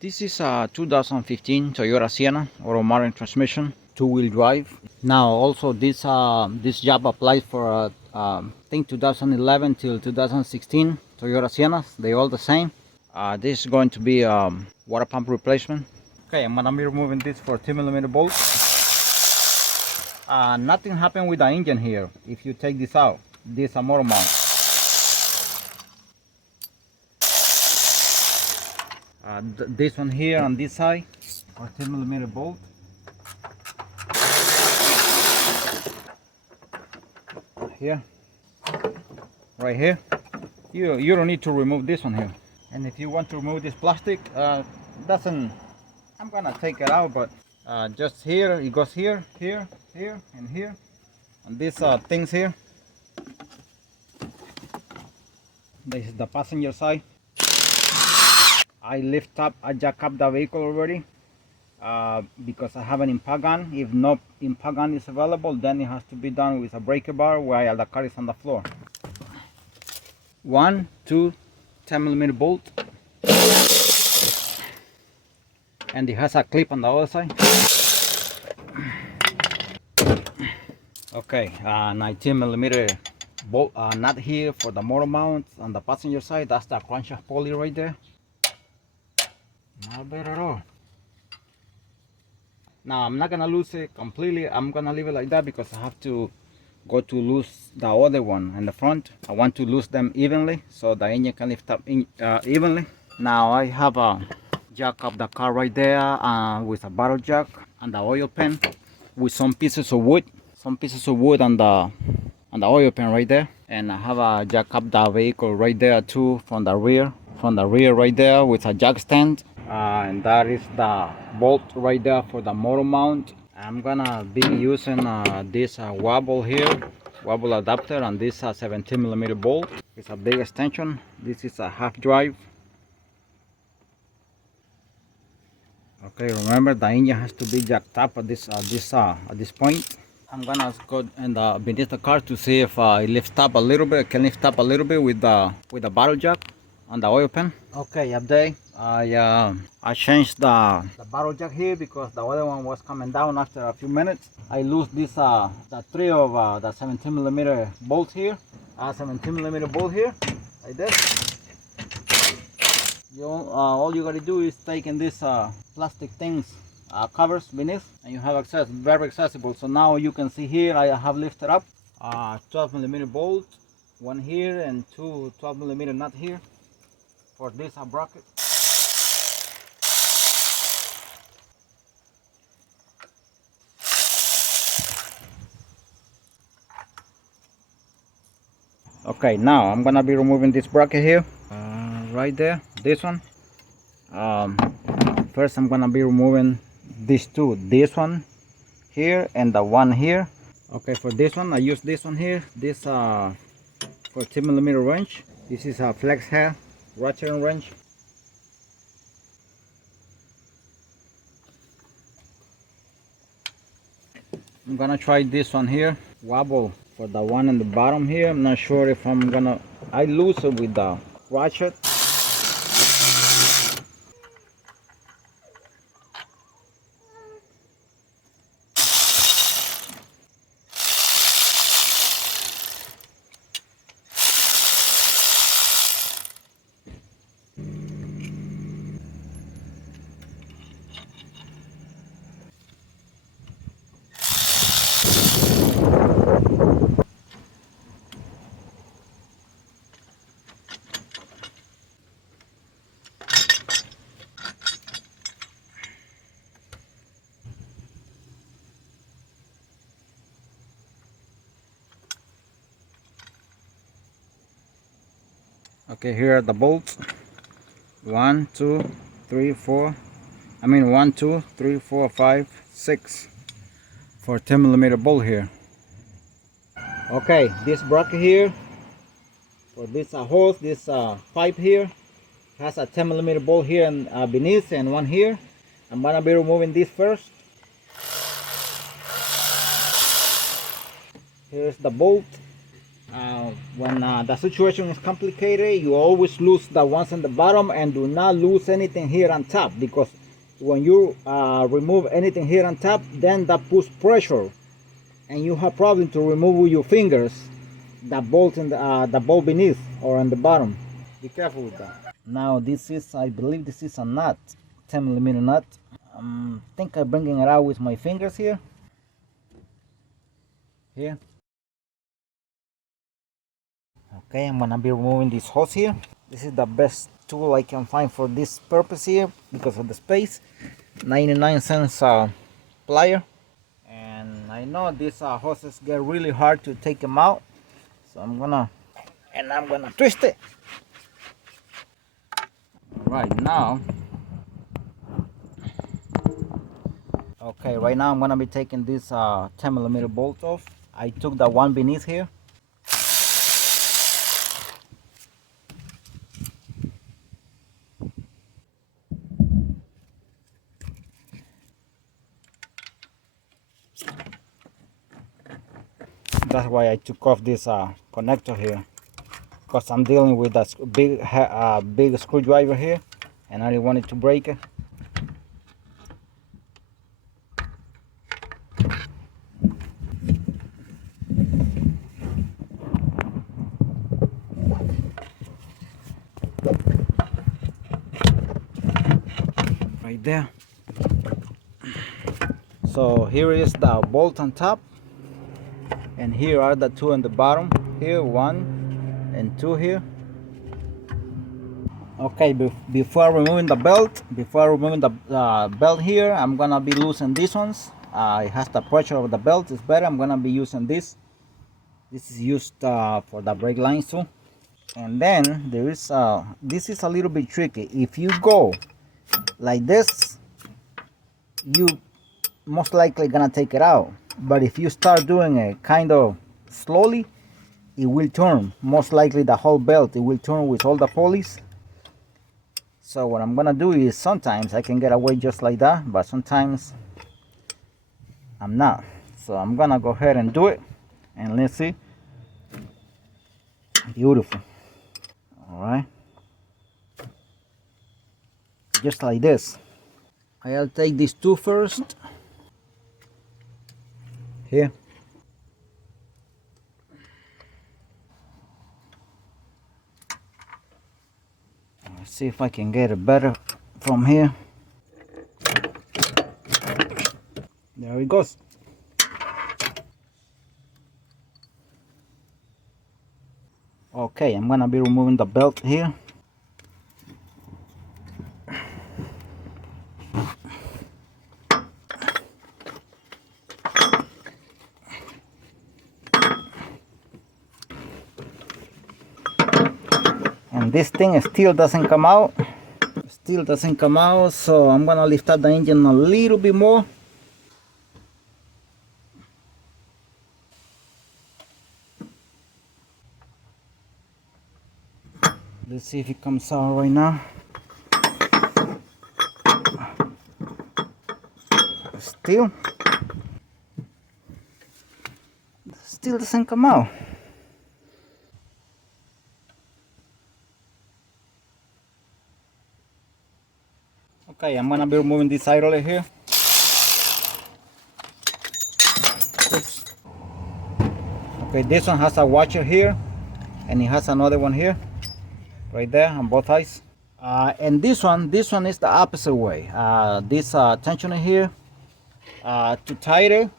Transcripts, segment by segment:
This is a 2015 Toyota Sienna automatic transmission, two-wheel drive. Now also this job applies for I think 2011 till 2016 Toyota Siennas. They all the same. This is going to be water pump replacement. Okay, I'm gonna be removing this for 2mm bolts. Nothing happened with the engine here. If you take this out, this is a motor mount. This one here on this side are 10mm bolt. Here, right here. You don't need to remove this one here. And if you want to remove this plastic, I'm gonna take it out, but just here it goes here, here, here, and here, and these things here. This is the passenger side. I jack up the vehicle already because I have an impact gun. If no impact gun is available, then it has to be done with a breaker bar while the car is on the floor. 1, 2, 10mm bolt, and it has a clip on the other side. Okay, 19mm bolt nut here for the motor mount on the passenger side. That's the crankshaft pulley right there. Not bad at all. Now I'm not gonna lose it completely. I'm gonna leave it like that because I have to go to lose the other one in the front. I want to lose them evenly so the engine can lift up evenly. Now I have a jack up the car right there with a bottle jack and the oil pan with some pieces of wood. Some pieces of wood on the oil pan right there. And I have a jack up the vehicle right there too from the rear. From the rear right there with a jack stand. And that is the bolt right there for the motor mount. I'm gonna be using this wobble here, wobble adapter, and this 17mm bolt. It's a big extension. This is a half drive. Okay, remember the engine has to be jacked up at this point. I'm gonna go and beneath the car to see if it lifts up a little bit. It can lift up a little bit with the bottle jack on the oil pan. Okay, update. I changed the bottle jack here because the other one was coming down after a few minutes. I lose this the three of the 17mm bolts here. 17mm bolt here, like this. All you gotta do is take in this plastic things covers beneath, and you have access, very accessible. So now you can see here I have lifted up 12mm bolt, one here and two 12mm nut here for this bracket. Okay, now I'm gonna be removing this bracket here, right there, this one. First I'm gonna be removing these two, this one here and the one here. Okay, for this one I use this one here, this 14mm wrench. This is a flex head ratchet wrench. I'm gonna try this one here, wobble for the one in the bottom here. I'm not sure if I lose it with the ratchet. Okay, here are the bolts. 1, 2, 3, 4. I mean 1, 2, 3, 4, 5, 6 for 10mm bolt here. Okay, this bracket here for this hose, this pipe here has a 10mm bolt here and beneath, and one here. I'm gonna be removing this first. Here's the bolt. When the situation is complicated, you always lose the ones on the bottom and do not lose anything here on top, because when you remove anything here on top, then that puts pressure and you have problem to remove with your fingers the bolt in the bolt beneath or on the bottom. Be careful with that. Now this is, I believe this is a nut, 10mm nut. Think I'm bringing it out with my fingers here. Here. Okay, I'm gonna be removing this hose here. This is the best tool I can find for this purpose here because of the space. 99 cents plier. And I know these hoses get really hard to take them out. So I'm gonna twist it. Right now. Okay, right now I'm gonna be taking this 10mm bolt off. I took the one beneath here. That's why I took off this connector here, because I'm dealing with a big screwdriver here and I didn't want it to break it. Right there. So here is the bolt on top, and here are the two on the bottom. Here, 1 and 2 here. Okay, before removing the belt, here, I'm gonna be loosening these ones. It has the pressure of the belt is better. I'm gonna be using this. This is used for the brake lines too. And then there is this is a little bit tricky. If you go like this, you most likely gonna take it out. But if you start doing it kind of slowly, it will turn. Most likely the whole belt, it will turn with all the pulleys. So what I'm gonna do is, sometimes I can get away just like that, but sometimes I'm not. So I'm gonna go ahead and do it, and let's see. Beautiful. All right, just like this. I'll take these two first. Here. Let's see if I can get it better from here. There it goes. Okay, I'm gonna be removing the belt here. And this thing still doesn't come out. So I'm gonna lift up the engine a little bit more. Let's see if it comes out right now. Still doesn't come out. Okay, I'm gonna be removing this idler here. Oops. Okay, this one has a washer here, and it has another one here, right there on both sides. And this one is the opposite way. This tensioner here, to tighten it,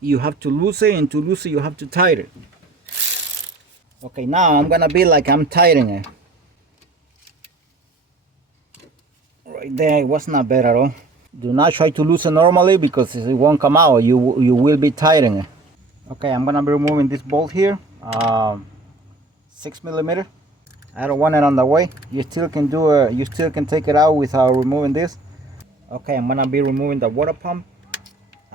you have to loose it, and to loose it, you have to tighten it. Okay, now I'm gonna be like I'm tightening it. Right there, it was not bad at all. Do not try to loosen normally, because it won't come out. You will be tightening it. Okay, I'm gonna be removing this bolt here, 6mm. I don't want it on the way. You still can take it out without removing this. Okay, I'm gonna be removing the water pump,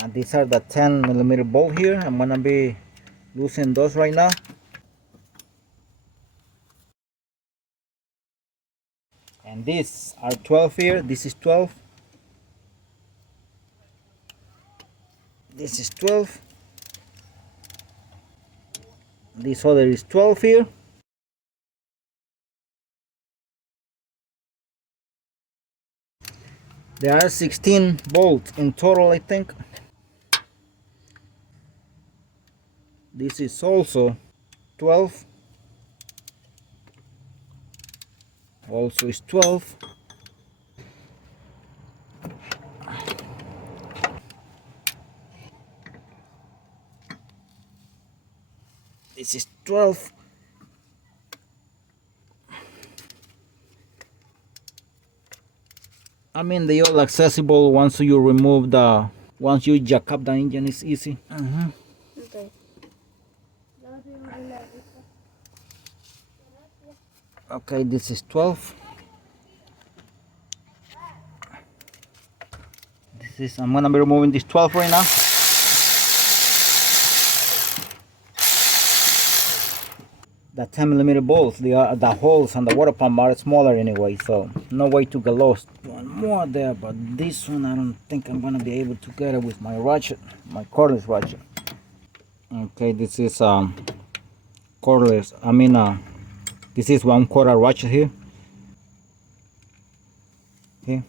and these are the 10mm bolt here. I'm gonna be loosening those right now. And these are 12 here. This is 12. This is 12. This other is 12 here. There are 16 bolts in total, I think. This is also 12. Also is 12. This is 12. I mean, they all accessible once you remove the, once you jack up the engine, it's easy. Okay. Okay, this is 12. This is, I'm gonna be removing this 12 right now. The 10mm bolts, the holes on the water pump are smaller anyway, so no way to get lost. One more there, but this one I don't think I'm gonna be able to get it with my ratchet, my cordless ratchet. Okay, this is cordless. I mean, this is 1/4 ratchet here. Here.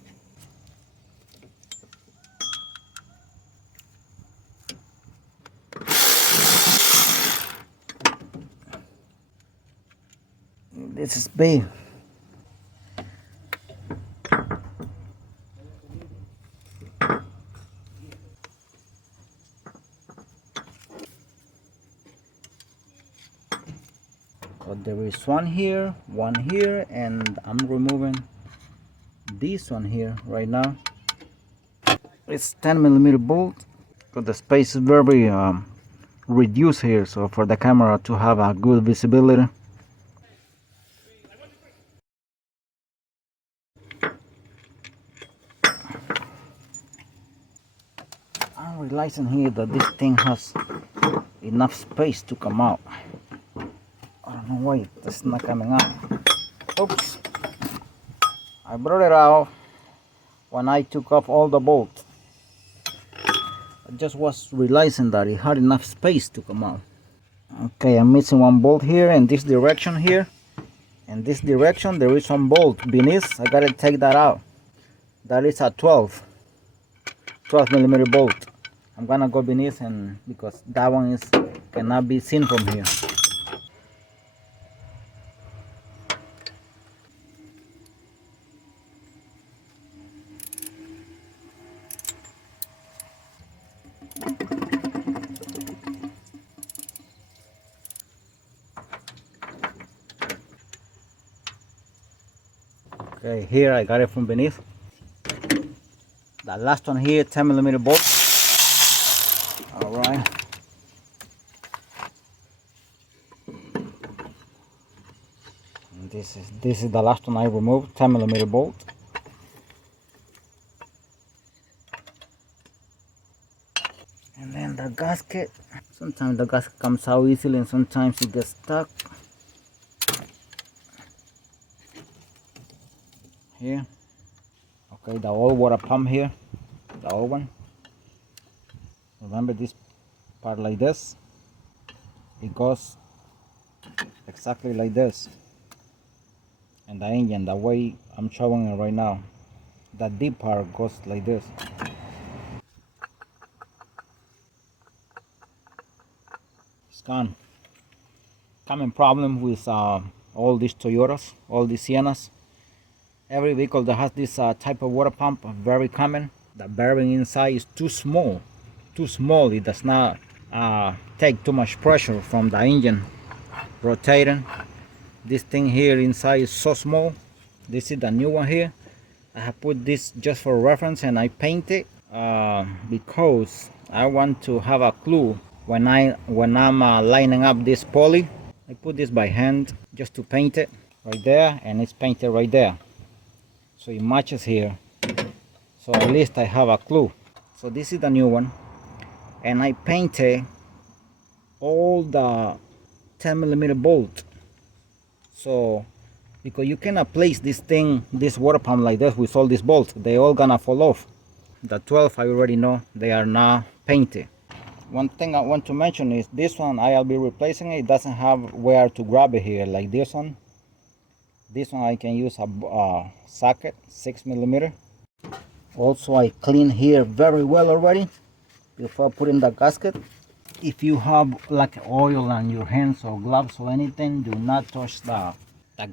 This is big. But there is one here, and I'm removing this one here right now. It's 10mm bolt, but the space is very reduced here, so for the camera to have a good visibility. I'm realizing here that this thing has enough space to come out. I don't know why it's not coming out. Oops. I brought it out when I took off all the bolts. I just was realizing that it had enough space to come out. Okay, I'm missing one bolt here in this direction here. In this direction there is one bolt beneath. I gotta take that out. That is a 12mm bolt. I'm gonna go beneath, and because that one is cannot be seen from here. Okay, here I got it from beneath. The last one here, 10mm bolt. All right. And this is the last one I removed, 10mm bolt. And then the gasket. Sometimes the gasket comes out easily, and sometimes it gets stuck. Here. Okay, the old water pump here, the old one. Remember this part like this? It goes exactly like this. And the engine, the way I'm showing it right now, the deep part goes like this. It's gone. Common problem with all these Toyotas, all these Siennas. Every vehicle that has this type of water pump, very common. The bearing inside is too small. Too small. It does not take too much pressure from the engine rotating. This thing here inside is so small. This is the new one here. I have put this just for reference, and I paint it because I want to have a clue when I'm lining up this poly. I put this by hand just to paint it right there, and it's painted right there. So it matches here, so at least I have a clue. So this is the new one, and I painted all the 10mm bolt. So because you cannot place this thing, this water pump like this with all these bolts, they all gonna fall off. The 12 I already know they are not painted. One thing I want to mention is this one I'll be replacing it. It doesn't have where to grab it here like this one. This one I can use a socket, 6mm. Also I clean here very well already before putting the gasket. If you have like oil on your hands or gloves or anything, do not touch the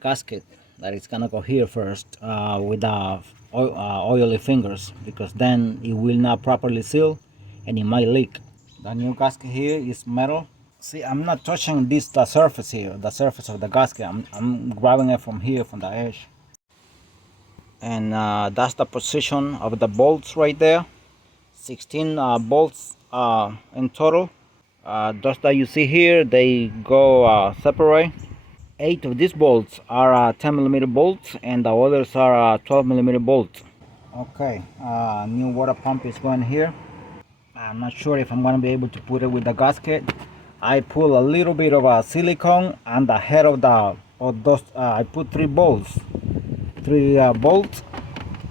gasket that is gonna go here first with the oily fingers, because then it will not properly seal and it might leak. The new gasket here is metal. See, I'm not touching the surface here, the surface of the gasket. I'm grabbing it from here, from the edge. And that's the position of the bolts right there. 16 bolts in total. Those that you see here, they go separate. 8 of these bolts are 10mm bolts, and the others are 12mm bolts. Okay, new water pump is going here. I'm not sure if I'm going to be able to put it with the gasket. I pull a little bit of silicone on the head of those. I put 3 bolts. 3 bolts.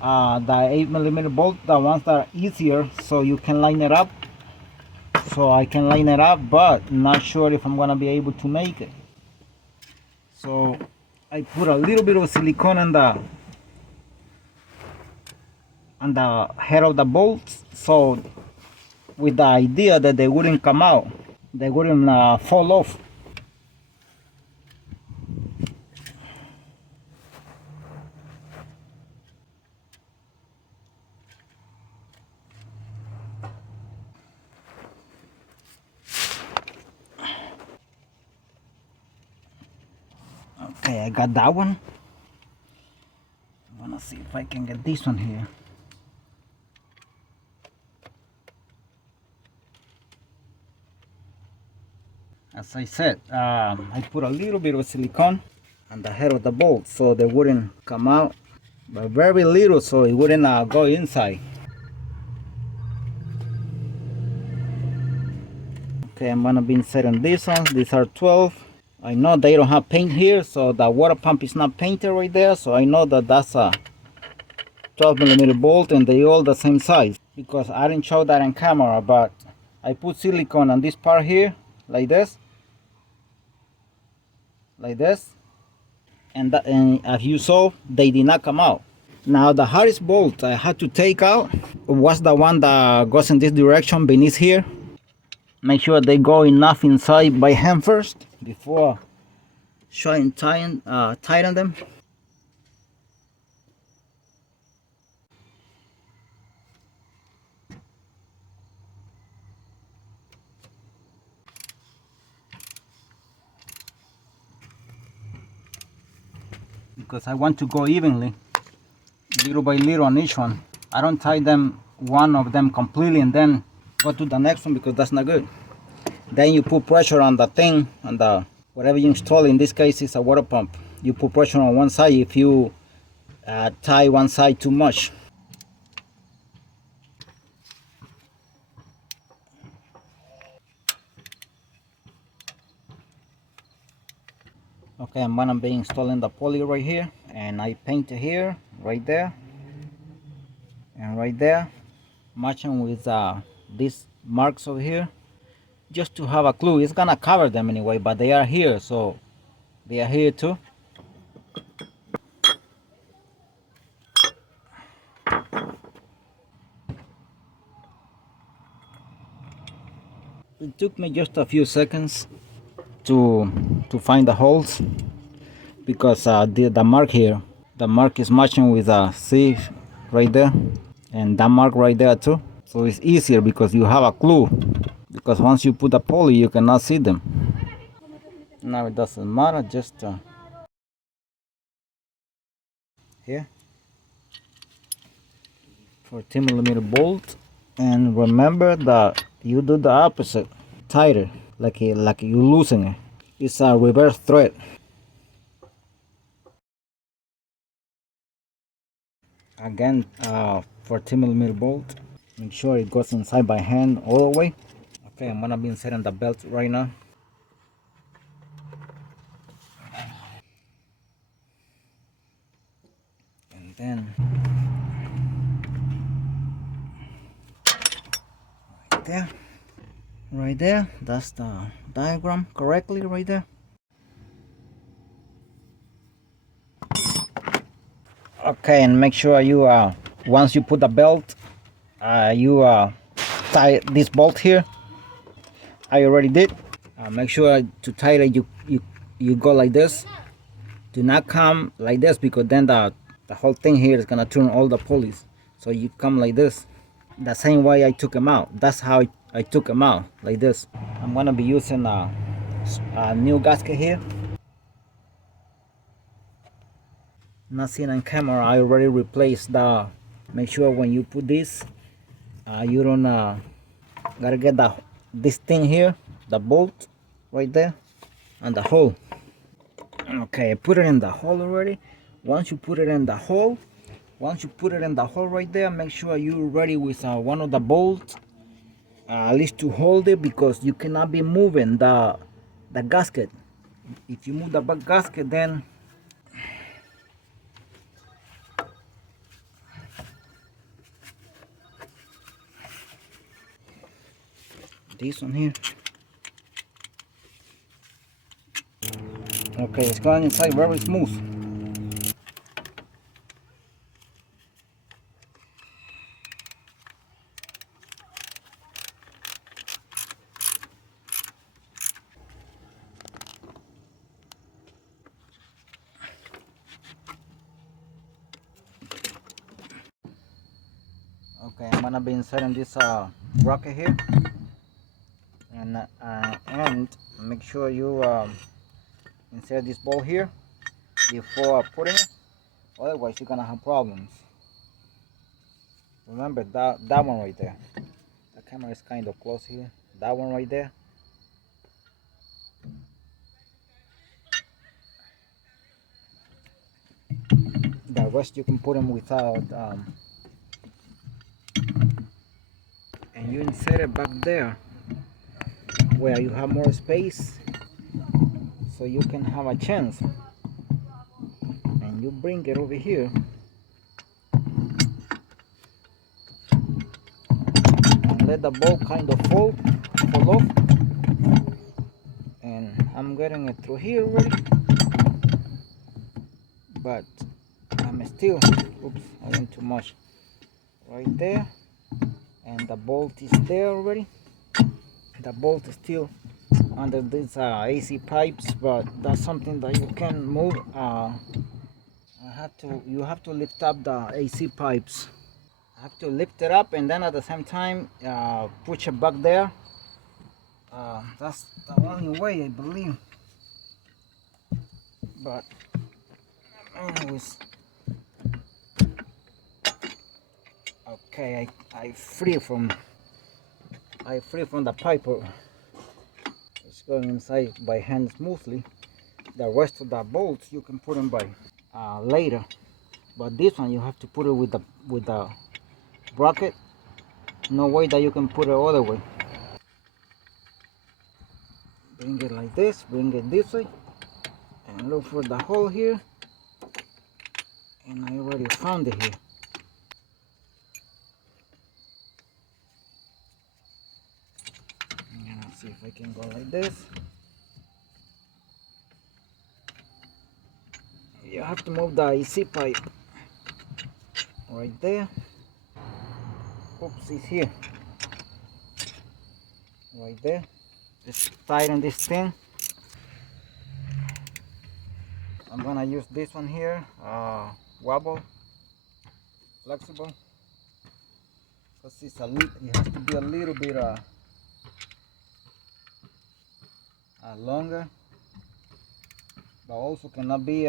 The 8mm bolt, the ones that are easier, so you can line it up. So I can line it up, but not sure if I'm going to be able to make it. So I put a little bit of silicone on the head of the bolts, so with the idea that they wouldn't come out, they wouldn't fall off. Okay, I got that one. I'm gonna see if I can get this one here. As I said, I put a little bit of silicone on the head of the bolt so they wouldn't come out, but very little so it wouldn't go inside. Okay, I'm gonna be inserting these ones. These are 12. I know they don't have paint here, so the water pump is not painted right there, so I know that that's a 12mm bolt and they all the same size, because I didn't show that on camera, but I put silicone on this part here like this, and as you saw, they did not come out. Now the hardest bolt I had to take out was the one that goes in this direction beneath here. Make sure they go enough inside by hand first before tighten them. Because I want to go evenly, little by little on each one. I don't tie them, one of them completely and then go to the next one, because that's not good. Then you put pressure on the thing, on the whatever you install. In this case it's a water pump. You put pressure on one side if you tie one side too much. Okay, I'm gonna be installing the poly right here, and I paint it here, right there, and right there, matching with these marks over here, just to have a clue. It's gonna cover them anyway, but they are here, so they are here too. It took me just a few seconds to find the holes, because the mark here, the mark is matching with a C right there, and that mark right there too. So it's easier because you have a clue, because once you put the poly you cannot see them. Now it doesn't matter, just here, 14mm bolt, and remember that you do the opposite, tighter, like you loosen it. It's a reverse thread. Again, 14mm bolt. Make sure it goes inside by hand all the way. Okay, I'm gonna be inserting the belt right now. And then right there. right there. That's the diagram correctly right there. Okay, and make sure you once you put the belt, you tie this bolt here. I already did. Make sure to tie it. You go like this. Do not come like this, because then the whole thing here is gonna turn all the pulleys. So you come like this. The same way I took them out. That's how I took them out, like this. I'm gonna be using a new gasket here. Not seen on camera. I already replaced the. Make sure when you put this, you don't gotta get this thing here, the bolt right there, and the hole. Okay, I put it in the hole already. Once you put it in the hole, right there, make sure you're ready with one of the bolts, at least to hold it, because you cannot be moving the gasket. If you move the gasket, then this one here. Okay, it's going inside very smooth. Okay, I'm gonna be inserting this bracket here, and make sure you insert this ball here before putting it. Otherwise, you're gonna have problems. Remember that one right there. The camera is kind of close here. That one right there. The rest you can put them without, and you insert it back there where you have more space, so you can have a chance. And you bring it over here, and let the ball kind of fall off. And I'm getting it through here already, but I'm still, oops, I went too much right there, and the bolt is there already. The bolt is still under these AC pipes, but that's something that you can move. You have to lift up the AC pipes. I have to lift it up, and then at the same time push it back there. That's the only way, I believe. But anyways, okay, I free from the pipe. It's going inside by hand smoothly. The rest of the bolts you can put them by later, but this one you have to put it with the bracket. No way that you can put it other way. Bring it like this, bring it this way, and look for the hole here. And I already found it here. I'm gonna see if I can go like this. You have to move the AC pipe right there. Oops, it's here. Right there. Just tighten this thing. I'm gonna use this one here, wobble, flexible, because it has to be a little bit longer, but also cannot be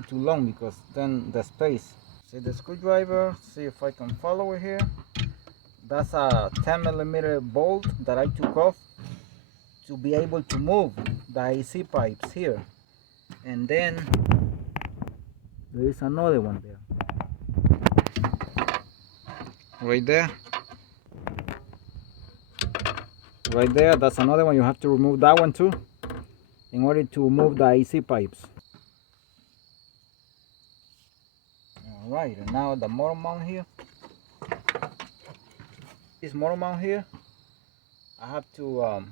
too long, because then the space. See the screwdriver. See if I can follow it here. That's a 10mm bolt that I took off to be able to move the AC pipes here. And then there is another one there. Right there. Right there, that's another one. You have to remove that one too in order to move the AC pipes. Alright, and now the motor mount here. This motor mount here, I have to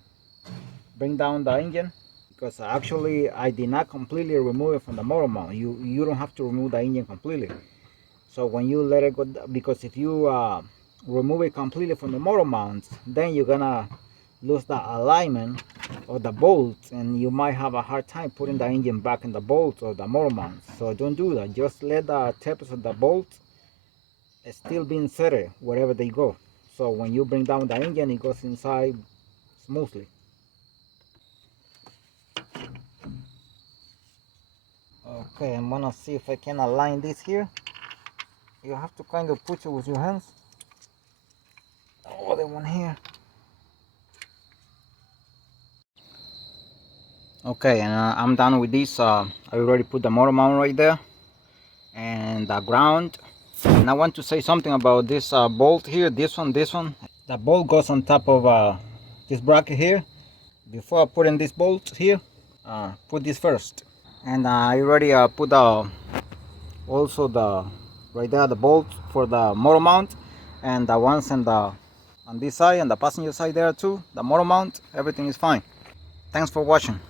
bring down the engine, because actually I did not completely remove it from the motor mount. You don't have to remove the engine completely. So when you let it go, because if you remove it completely from the motor mount, then you're gonna lose the alignment of the bolts, and you might have a hard time putting the engine back in the bolts or the motor mount. So don't do that. Just let the tips of the bolts still be inserted wherever they go. So when you bring down the engine, it goes inside smoothly. Okay, I'm gonna see if I can align this here. You have to kind of push it with your hands. Oh, the one here. Okay, and I'm done with this. I already put the motor mount right there and the ground. And I want to say something about this bolt here. This one. The bolt goes on top of this bracket here. Before I put in this bolt here, put this first. And I already put also the right there the bolt for the motor mount, and the ones on this side and the passenger side there too. The motor mount, everything is fine. Thanks for watching.